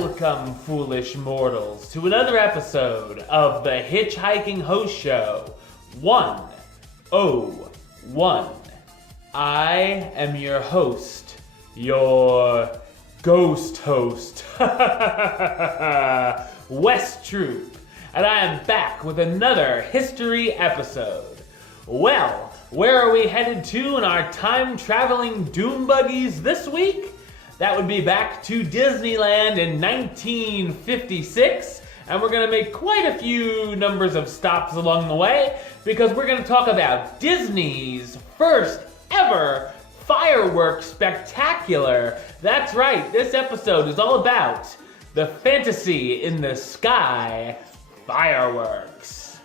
Welcome, foolish mortals, to another episode of the HitchHiking Hosts Show 101. I am your host, your ghost host, West Troop, and I am back with another history episode. Well, where are we headed to in our time-traveling doom buggies this week? That would be back to Disneyland in 1956, and we're going to make quite a few numbers of stops along the way, because we're going to talk about Disney's first ever fireworks spectacular. That's right, this episode is all about the fantasy in the sky fireworks.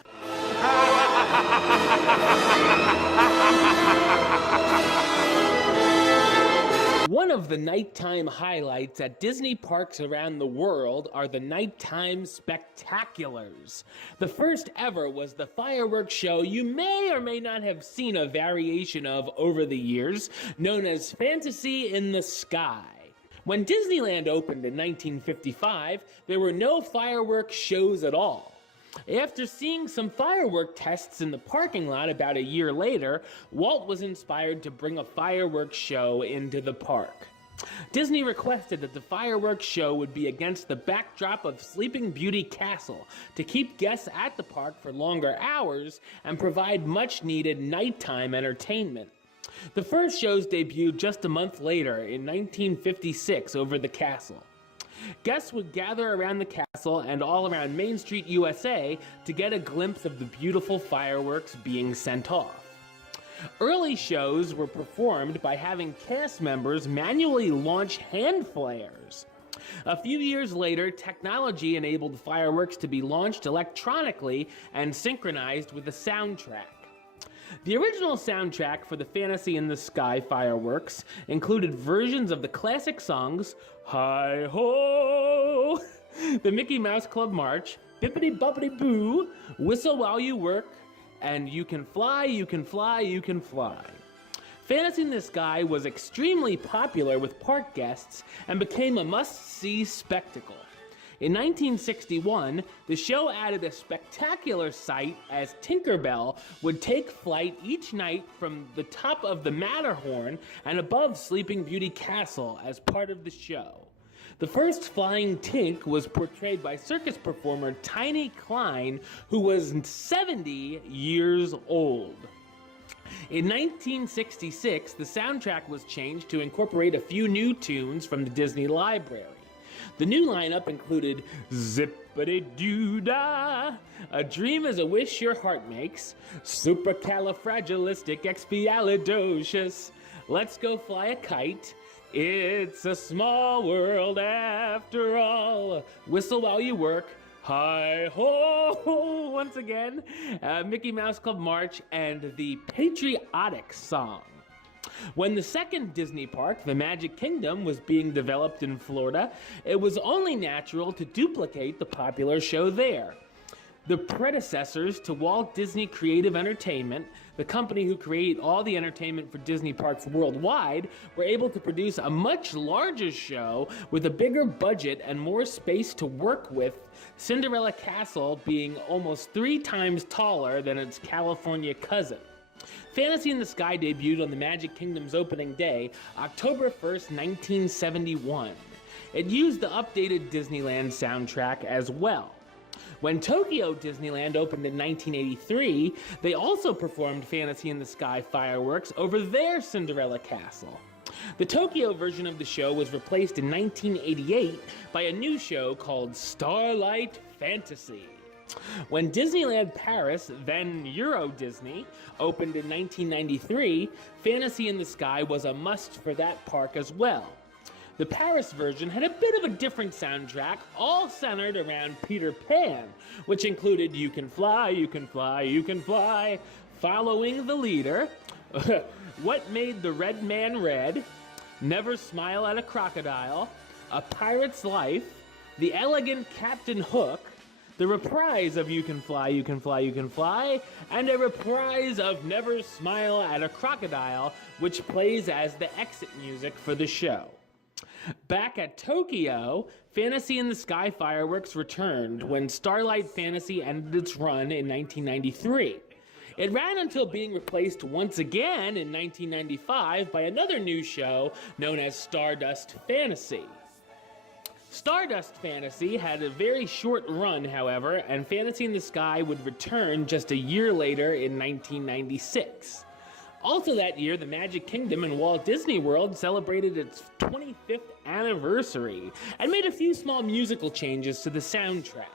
One of the nighttime highlights at Disney parks around the world are the nighttime spectaculars. The first ever was the fireworks show you may or may not have seen a variation of over the years, known as Fantasy in the Sky. When Disneyland opened in 1955, there were no fireworks shows at all. After seeing some firework tests in the parking lot about a year later, Walt was inspired to bring a fireworks show into the park. Disney requested that the fireworks show would be against the backdrop of Sleeping Beauty Castle to keep guests at the park for longer hours and provide much-needed nighttime entertainment. The first shows debuted just a month later in 1956 over the castle. Guests would gather around the castle and all around Main Street, USA to get a glimpse of the beautiful fireworks being sent off. Early shows were performed by having cast members manually launch hand flares. A few years later, technology enabled fireworks to be launched electronically and synchronized with a soundtrack. The original soundtrack for the Fantasy in the Sky fireworks included versions of the classic songs Hi-Ho, the Mickey Mouse Club March, Bippity-Boppity-Boo, Whistle While You Work, and You Can Fly, You Can Fly, You Can Fly. Fantasy in the Sky was extremely popular with park guests and became a must-see spectacle. In 1961, the show added a spectacular sight as Tinkerbell would take flight each night from the top of the Matterhorn and above Sleeping Beauty Castle as part of the show. The first flying Tink was portrayed by circus performer Tiny Klein, who was 70 years old. In 1966, the soundtrack was changed to incorporate a few new tunes from the Disney library. The new lineup included Zippity-Doo-Dah, A Dream is a Wish Your Heart Makes, Supercalifragilisticexpialidocious, Let's Go Fly a Kite, It's a Small World After All, Whistle While You Work, Hi-Ho, once again, Mickey Mouse Club March, and the Patriotic Song. When the second Disney park, the Magic Kingdom, was being developed in Florida, it was only natural to duplicate the popular show there. The predecessors to Walt Disney Creative Entertainment, the company who created all the entertainment for Disney parks worldwide, were able to produce a much larger show with a bigger budget and more space to work with, Cinderella Castle being almost 3 times taller than its California cousin. Fantasy in the Sky debuted on the Magic Kingdom's opening day, October 1st, 1971. It used the updated Disneyland soundtrack as well. When Tokyo Disneyland opened in 1983, they also performed Fantasy in the Sky fireworks over their Cinderella Castle. The Tokyo version of the show was replaced in 1988 by a new show called Starlight Fantasy. When Disneyland Paris, then Euro Disney, opened in 1993, Fantasy in the Sky was a must for that park as well. The Paris version had a bit of a different soundtrack, all centered around Peter Pan, which included You Can Fly, You Can Fly, You Can Fly, Following the Leader, What Made the Red Man Red, Never Smile at a Crocodile, A Pirate's Life, The Elegant Captain Hook, the reprise of You Can Fly, You Can Fly, You Can Fly, and a reprise of Never Smile at a Crocodile, which plays as the exit music for the show. Back at Tokyo, Fantasy in the Sky fireworks returned when Starlight Fantasy ended its run in 1993. It ran until being replaced once again in 1995 by another new show known as Stardust Fantasy. Stardust Fantasy had a very short run, however, and Fantasy in the Sky would return just a year later in 1996. Also that year, the Magic Kingdom and Walt Disney World celebrated its 25th anniversary and made a few small musical changes to the soundtrack.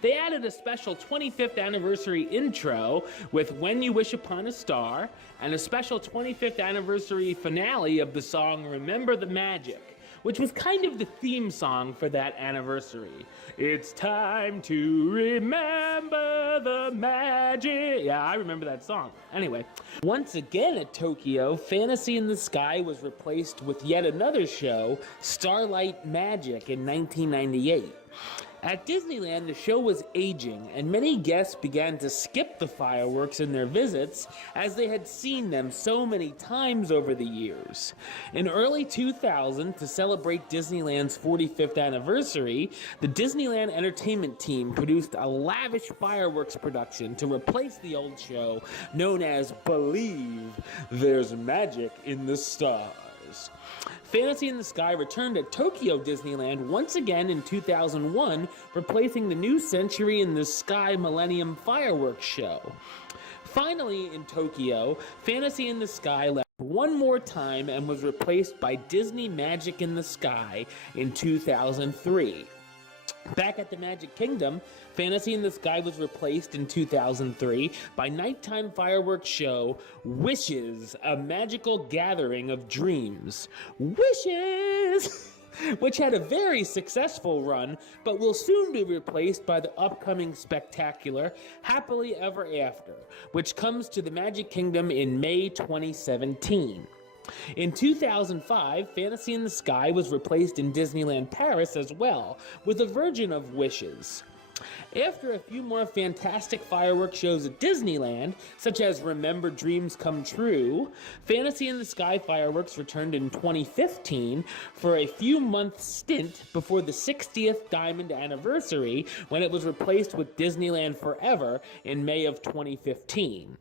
They added a special 25th anniversary intro with When You Wish Upon a Star and a special 25th anniversary finale of the song Remember the Magic, which was kind of the theme song for that anniversary. It's time to remember the magic. Yeah, I remember that song. Anyway, once again at Tokyo, Fantasy in the Sky was replaced with yet another show, Starlight Magic, in 1998. At Disneyland, the show was aging, and many guests began to skip the fireworks in their visits as they had seen them so many times over the years. In early 2000, to celebrate Disneyland's 45th anniversary, the Disneyland Entertainment team produced a lavish fireworks production to replace the old show known as Believe There's Magic in the Stars. Fantasy in the Sky returned at Tokyo Disneyland once again in 2001, replacing the new Century in the Sky Millennium Fireworks Show. Finally, in Tokyo, Fantasy in the Sky left one more time and was replaced by Disney Magic in the Sky in 2003. Back at the Magic Kingdom, Fantasy in the Sky was replaced in 2003 by nighttime fireworks show Wishes, a magical gathering of dreams. Wishes! Which had a very successful run, but will soon be replaced by the upcoming spectacular Happily Ever After, which comes to the Magic Kingdom in May 2017. In 2005, Fantasy in the Sky was replaced in Disneyland Paris as well, with a version of Wishes. After a few more fantastic fireworks shows at Disneyland, such as Remember Dreams Come True, Fantasy in the Sky fireworks returned in 2015 for a few-month stint before the 60th Diamond Anniversary, when it was replaced with Disneyland Forever in May of 2015.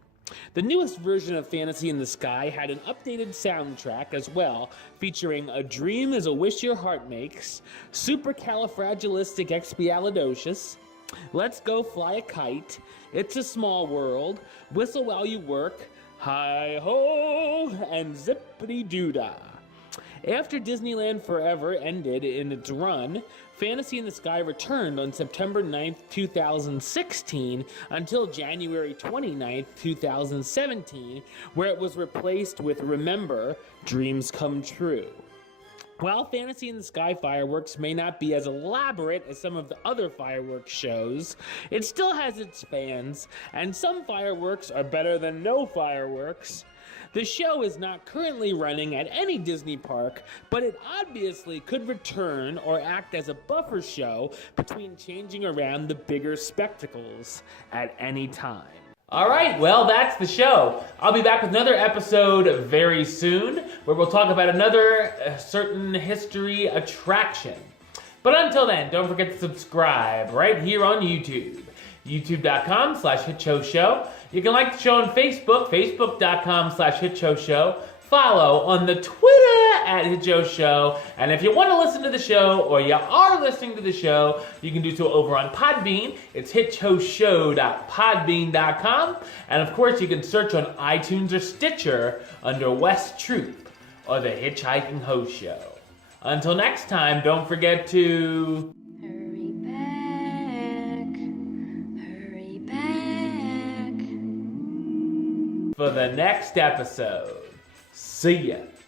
The newest version of Fantasy in the Sky had an updated soundtrack as well, featuring A Dream is a Wish Your Heart Makes, Supercalifragilisticexpialidocious, Let's Go Fly a Kite, It's a Small World, Whistle While You Work, Hi-Ho, and Zippity-Doo-Dah. After Disneyland Forever ended in its run, Fantasy in the Sky returned on September 9th, 2016 until January 29th, 2017, where it was replaced with Remember Dreams Come True. While Fantasy in the Sky fireworks may not be as elaborate as some of the other fireworks shows, it still has its fans, and some fireworks are better than no fireworks. The show is not currently running at any Disney park, but it obviously could return or act as a buffer show between changing around the bigger spectacles at any time. Alright, well, that's the show. I'll be back with another episode very soon, where we'll talk about another certain history attraction. But until then, don't forget to subscribe right here on YouTube. youtube.com/HitchHostShow. You can like the show on Facebook, facebook.com/HitchHostShow. Follow on the Twitter at HitchHostShow. And if you want to listen to the show, or you are listening to the show, you can do so over on Podbean. It's hitchhostshow.podbean.com. And of course, you can search on iTunes or Stitcher under West Truth or the Hitchhiking Host Show. Until next time, don't forget to... for the next episode. See ya.